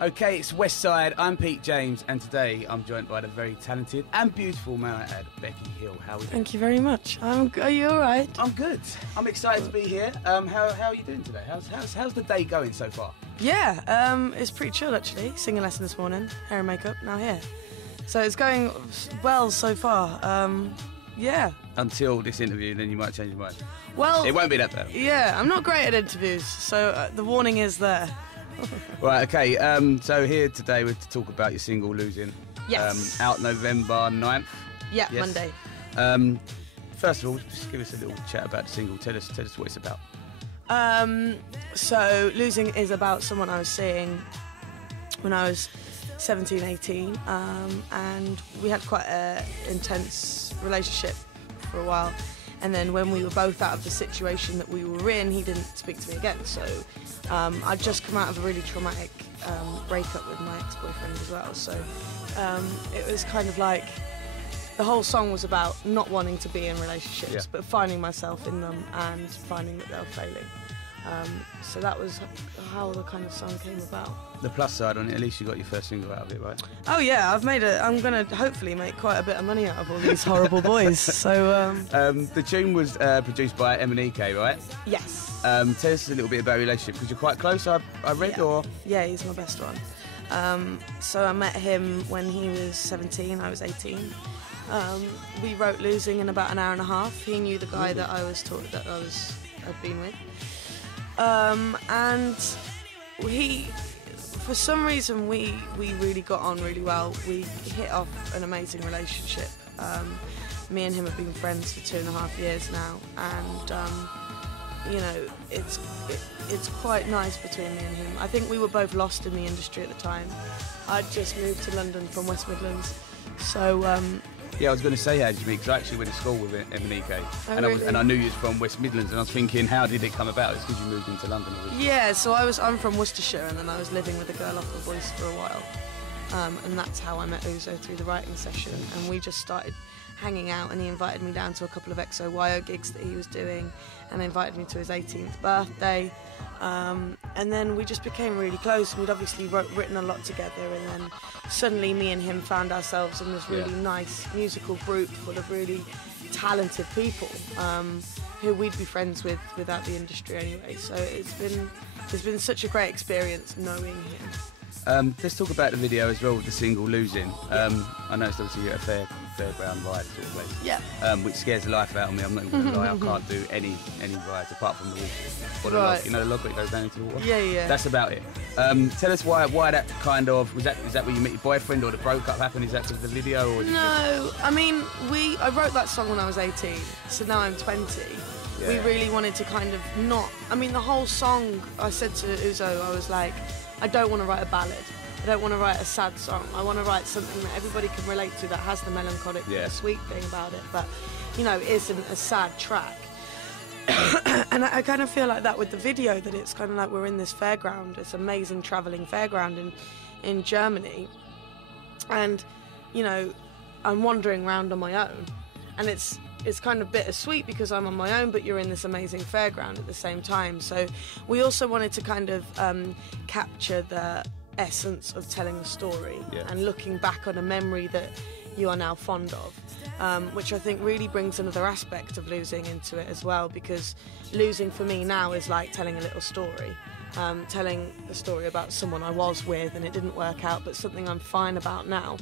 Okay, it's West Side. I'm Pete James, and today I'm joined by the very talented and beautiful, may I add, Becky Hill. How are you? Thank you very much. Are you all right? I'm good. I'm excited to be here. How are you doing today? How's the day going so far? Yeah, it's pretty chill actually. Singing lesson this morning, hair and makeup, now here. So it's going well so far. Yeah. Until this interview, then you might change your mind. Well, it won't be that bad. Yeah, I'm not great at interviews, so the warning is there. Right, okay, so here today we're to talk about your single, Losing. Yes. Out November 9th. Yeah, yes. Monday. First of all, just give us a little chat about the single. Tell us what it's about. So Losing is about someone I was seeing when I was 17, 18, and we had quite an intense relationship for a while. And then when we were both out of the situation that we were in, he didn't speak to me again. So I'd just come out of a really traumatic breakup with my ex-boyfriend as well. So it was kind of like the whole song was about not wanting to be in relationships, but finding myself in them and finding that they were failing. So that was how the kind of song came about. The plus side on it, at least you got your first single out of it, right? Oh yeah, I'm going to hopefully make quite a bit of money out of all these horrible boys. So the tune was produced by M&EK, right? Yes. Tell us a little bit about your relationship, because you're quite close, I read, or? Yeah, he's my best one. So I met him when he was 17, I was 18. We wrote Losing in about an hour and a half. He knew the guy that I'd been with. And for some reason, we really got on really well. We hit off an amazing relationship. Me and him have been friends for 2.5 years now, and you know, it's quite nice between me and him. I think we were both lost in the industry at the time. I'd just moved to London from West Midlands, so. Yeah, I was going to say, how did you meet? Because I actually went to school with M&EK, and I knew you was from West Midlands, and I was thinking, how did it come about? It's because you moved into London. Yeah, so I'm from Worcestershire, and then I was living with a girl off The Voice for a while, and that's how I met Uzo, through the writing session, and we just started hanging out, and he invited me down to a couple of XOYO gigs that he was doing, and invited me to his 18th birthday, and then we just became really close. We'd obviously written a lot together, and then suddenly me and him found ourselves in this really nice musical group full of really talented people who we'd be friends with without the industry anyway. So it's been such a great experience knowing him. Let's talk about the video as well with the single Losing. I noticed obviously you're at a fairground ride sort of place. Yeah. Which scares the life out of me. I'm not even going to lie, I can't do any rides apart from the water. Or the log, you know, the log that goes down into the water? Yeah. That's about it. Tell us why that kind of, is that where you met your boyfriend, or the breakup happened? Is that because of the video? Or no, I mean, I wrote that song when I was 18, so now I'm 20. Yeah. We really wanted to kind of the whole song, I said to Uzo, I was like, I don't want to write a ballad. I don't want to write a sad song. I want to write something that everybody can relate to, that has the melancholic, the sweet thing about it, but, you know, isn't a sad track. And I kind of feel like that with the video, that it's kind of like we're in this fairground, this amazing travelling fairground in Germany, and, you know, I'm wandering around on my own, and it's kind of bittersweet because I'm on my own, but you're in this amazing fairground at the same time. So we also wanted to kind of capture the essence of telling a story and looking back on a memory that you are now fond of, which I think really brings another aspect of Losing into it as well, because losing for me now is like telling a little story, telling a story about someone I was with and it didn't work out, but something I'm fine about now.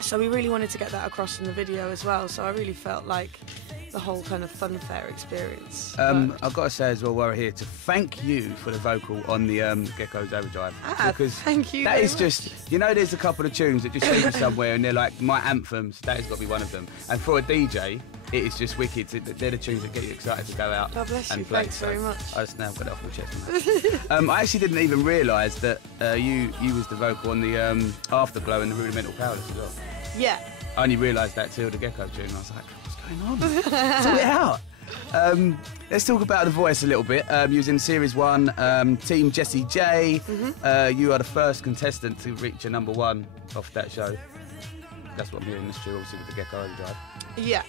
So we really wanted to get that across in the video as well, so I really felt like the whole kind of fun fair experience. I've got to say as well, while we're here, to thank you for the vocal on the Gecko's Overdrive. Because thank you. That is just, you know, there's a couple of tunes that just leave you somewhere and they're like my anthems. That has got to be one of them. And for a DJ, it is just wicked. They're the tunes that get you excited to go out. God bless you. And play. Thanks very much. I just now got it off my chest. I actually didn't even realise that you was the vocal on the Afterglow and the Rudimental Powerless as well. Yeah. I only realised that till the Gecko tune. I was like, what's going on? Sort it out. Let's talk about The Voice a little bit. You was in Series 1, Team Jessie J. You are the first contestant to reach a #1 off that show. That's what I'm hearing in the studio, obviously, with the Gecko Overdrive. Yeah.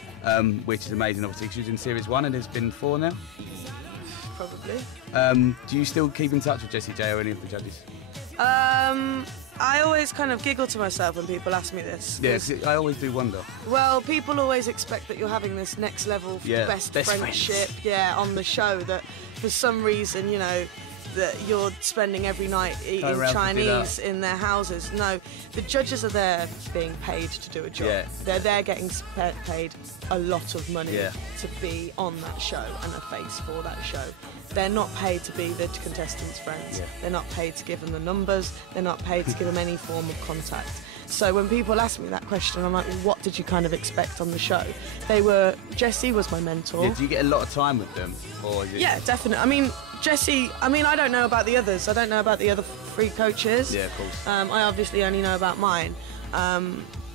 Which is amazing, obviously. She was in Series 1 and there's been 4 now. Probably. Do you still keep in touch with Jessie J or any of the judges? I always kind of giggle to myself when people ask me this. Yeah, 'cause I always do wonder. Well, people always expect that you're having this next level best friendship, on the show. That for some reason, you know, that you're spending every night eating Chinese in their houses. No, the judges are there being paid to do a job. Yeah. They're there getting paid a lot of money to be on that show and a face for that show. They're not paid to be the contestants' friends. Yeah. They're not paid to give them the numbers. They're not paid to give them any form of contact. So when people ask me that question, I'm like, well, what did you kind of expect on the show? Jessie was my mentor. Yeah, do you get a lot of time with them? Or is it... Yeah, definitely. I mean, Jessie, I don't know about the others. I don't know about the other 3 coaches. Yeah, of course. I obviously only know about mine.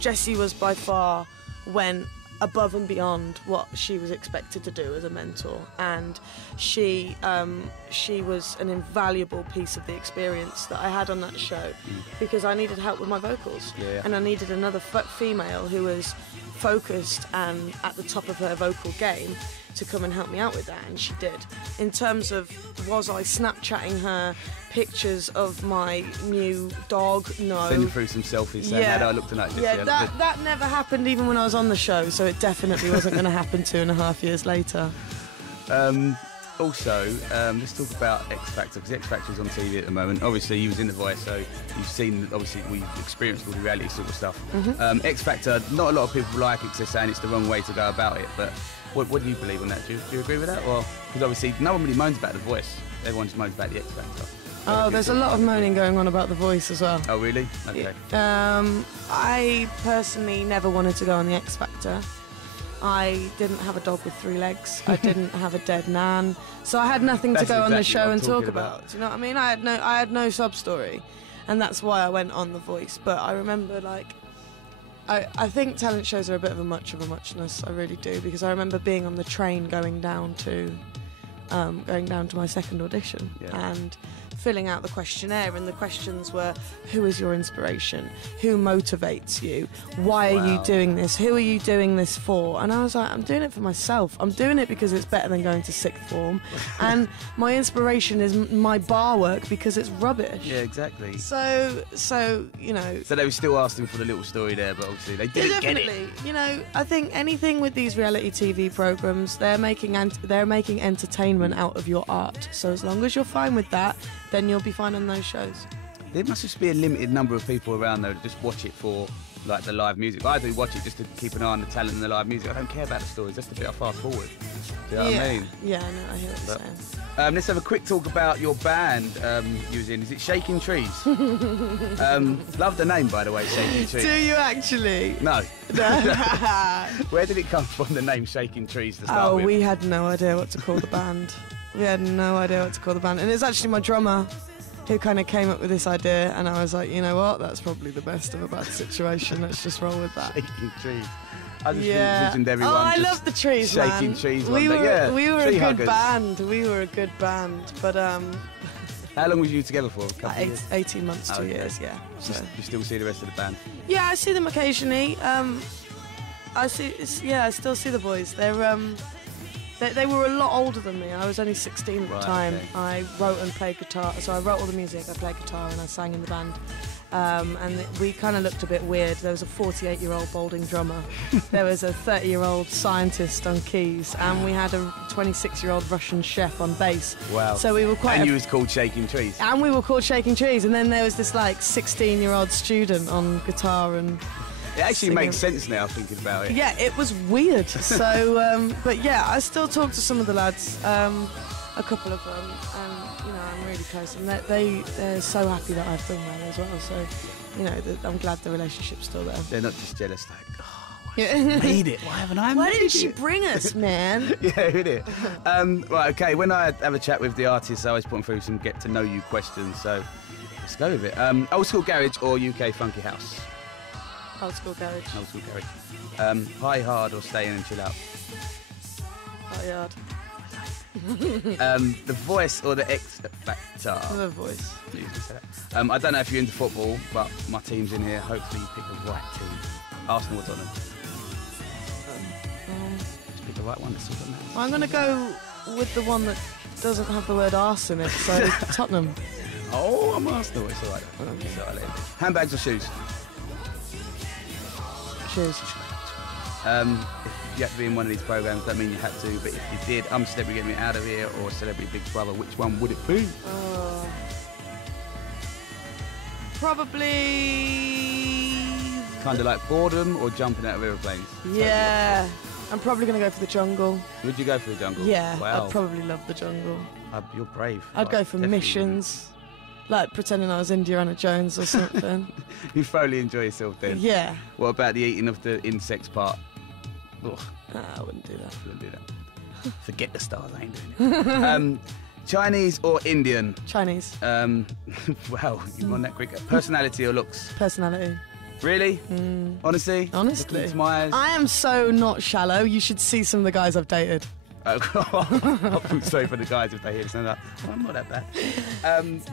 Jessie was by far went above and beyond what she was expected to do as a mentor, and she was an invaluable piece of the experience that I had on that show, because I needed help with my vocals, and I needed another female who was focused and at the top of her vocal game to come and help me out with that, and she did. In terms of, was I Snapchatting her pictures of my new dog? No. Sending through some selfies saying, how do I look tonight? Yeah, that never happened even when I was on the show, so it definitely wasn't going to happen 2.5 years later. Also, let's talk about X Factor, because X Factor is on TV at the moment. Obviously, you was in The Voice, so you've seen, obviously, we've experienced all the reality sort of stuff. X Factor, not a lot of people like it because they're saying it's the wrong way to go about it, but what do you believe on that? Do you agree with that? Because obviously, no one really moans about The Voice. Everyone just moans about the X Factor. Oh, there's a lot of moaning going on about The Voice as well. Oh, really? Okay. I personally never wanted to go on the X Factor. I didn't have a dog with 3 legs. I didn't have a dead nan. So I had nothing to go on the show and talk about. Do you know what I mean? I had no sub story, and that's why I went on The Voice. But I remember, like, I think talent shows are a bit of a muchness. I really do, because I remember being on the train going down to my second audition and filling out the questionnaire, and the questions were, who is your inspiration? Who motivates you? Why are you doing this? Who are you doing this for? And I was like, I'm doing it for myself. I'm doing it because it's better than going to sixth form. And my inspiration is my bar work because it's rubbish. Yeah, exactly. So you know. So they were still asking for the little story there, but obviously they didn't get it. You know, I think anything with these reality TV programs, they're making entertainment out of your art. So as long as you're fine with that, then you'll be fine on those shows. There must just be a limited number of people around though that just watch it for like the live music. I do watch it just to keep an eye on the talent and the live music. I don't care about the stories, just a bit of fast forward. Do you know what I mean? Yeah, I know, I hear what you're saying. Let's have a quick talk about your band you was in. Is it Shaking Trees? Love the name, by the way, Shaking Trees. Do you actually? No. Where did it come from, the name Shaking Trees to start with? We had no idea what to call the band. We had no idea what to call the band. And it's actually my drummer who kind of came up with this idea, and I was like, you know what, that's probably the best of a bad situation. Let's just roll with that. Shaking Trees. I just envisioned everyone I love the trees, shaking man. trees. We were a good huggers. band. We were a good band. But how long were you together for? A couple of years? 18 months, 2 years, yeah. So. You still see the rest of the band? Yeah, I see them occasionally. I still see the boys. They were a lot older than me. I was only 16 at the time. Okay. I wrote and played guitar, so I wrote all the music, I played guitar, and I sang in the band. And we kind of looked a bit weird. There was a 48-year-old balding drummer. There was a 30-year-old scientist on keys, and we had a 26-year-old Russian chef on bass. Wow. So we were quite. And you was called Shaking Trees. And we were called Shaking Trees, and then there was this like 16-year-old student on guitar and. It actually makes sense now, thinking about it. Yeah, it was weird. So, but yeah, I still talk to some of the lads, a couple of them, and you know, I'm really close, and they're so happy that I've done well as well. So, you know, I'm glad the relationship's still there. They're not just jealous, like, oh, made it. Why haven't I made it? Why didn't she bring us, man? Yeah, who did? Right, okay. When I have a chat with the artists, I always put them through some get to know you questions. So let's go with it. Old school garage or UK funky house? Old school garage. Old school garage. High hard or stay in and chill out? High hard. The Voice or the X Factor? The Voice. I don't know if you're into football, but my team's in here. Hopefully you pick the right team. Arsenal or Tottenham? Just pick the right one. That's all that matters. I'm going to go with the one that doesn't have the word arse in it, so Tottenham. Oh, I'm Arsenal. It's all right. It's all right. Handbags or shoes? Shoes. If you had to be in one of these programs, that mean you had to, but if you did, I'm Celebrity Get Me Out of Here or Celebrity Big Brother, which one would it be? Probably... Kind of like boredom or jumping out of aeroplanes? Yeah. I'm probably going to go for the jungle. Would you go for the jungle? Yeah, Wow. I'd probably love the jungle. You're brave. I'd go for missions. Like pretending I was Indiana Jones or something. You thoroughly enjoy yourself then? Yeah. What about the eating of the insects part? Ugh, I wouldn't do that. wouldn't do that. Forget the stars, I ain't doing it. Chinese or Indian? Chinese. Wow, you won that quick. Personality or looks? Personality. Really? Honestly? Honestly. Looking into my eyes? I am so not shallow. You should see some of the guys I've dated. I feel sorry for the guys if they hear this and they're like, oh, I'm not that bad.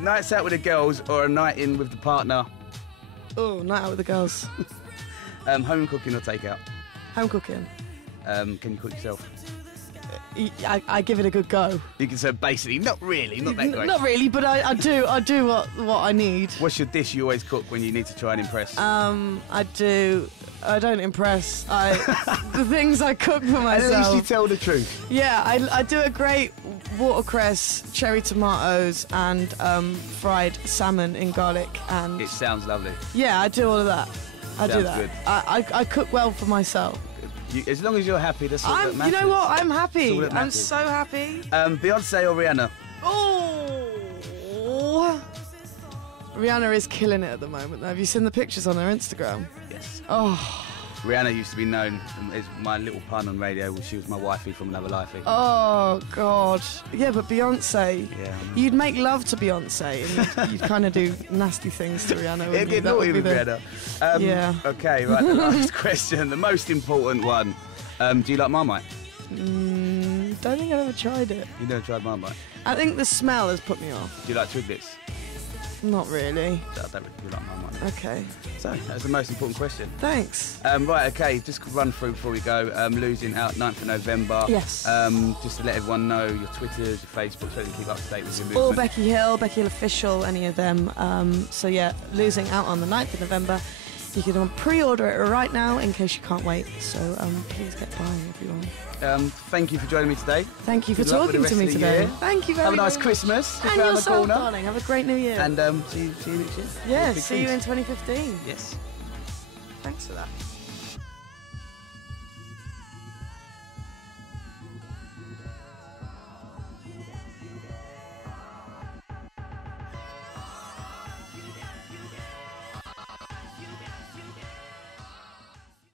Nights out with the girls or a night in with the partner? Oh, night out with the girls. Home cooking or takeout? Home cooking. Can you cook yourself? I give it a good go. You can say basically, not really, not that great. Not really, but I do what I need. What's your dish you always cook when you need to try and impress? I don't impress. The things I cook for myself. At least you tell the truth. Yeah, I do a great watercress, cherry tomatoes, and fried salmon in garlic. And It sounds lovely. yeah, I do all of that. I do Sounds that. good. I cook well for myurself. As long as you're happy, that's all that matters. You know what? I'm That's all happy. that I'm matters. so happy. Beyonce or Rihanna? Oh. Rihanna is killing it at the moment, though. Have you seen the pictures on her Instagram? Yes. Oh. Rihanna used to be known as my little pun on radio. She was my wifey from Another Life. Oh, God. Yeah, but Beyonce, Yeah. you'd make love to Beyonce and you'd kind of do nasty things to Rihanna. It'd wouldn't you? get That would naughty be with the- Rihanna. Yeah. Okay, right, the last question, the most important one. Do you like Marmite? Don't think I've ever tried it. You never tried Marmite? I think the smell has put me off. Do you like Twiglets? Not really. I don't really like Marmite. Okay. So, that's the most important question. Thanks. Right, okay, just run through before we go. Losing out 9th of November. Yes. Just to let everyone know, your Twitters, your Facebook, so they can keep up to date with your movement. Or Becky Hill Official, any of them. So yeah, losing out on the 9th of November. You can pre-order it right now in case you can't wait. So please get buying, everyone. Thank you for joining me today. Thank you for Good luck with talking the to rest me of the today. year. Thank you very Have a much. nice Christmas. Just And round the yourself, corner. darling. Have a great New Year. And see you next year. yeah, Big see you things. in 2015. Yes. Thanks for that.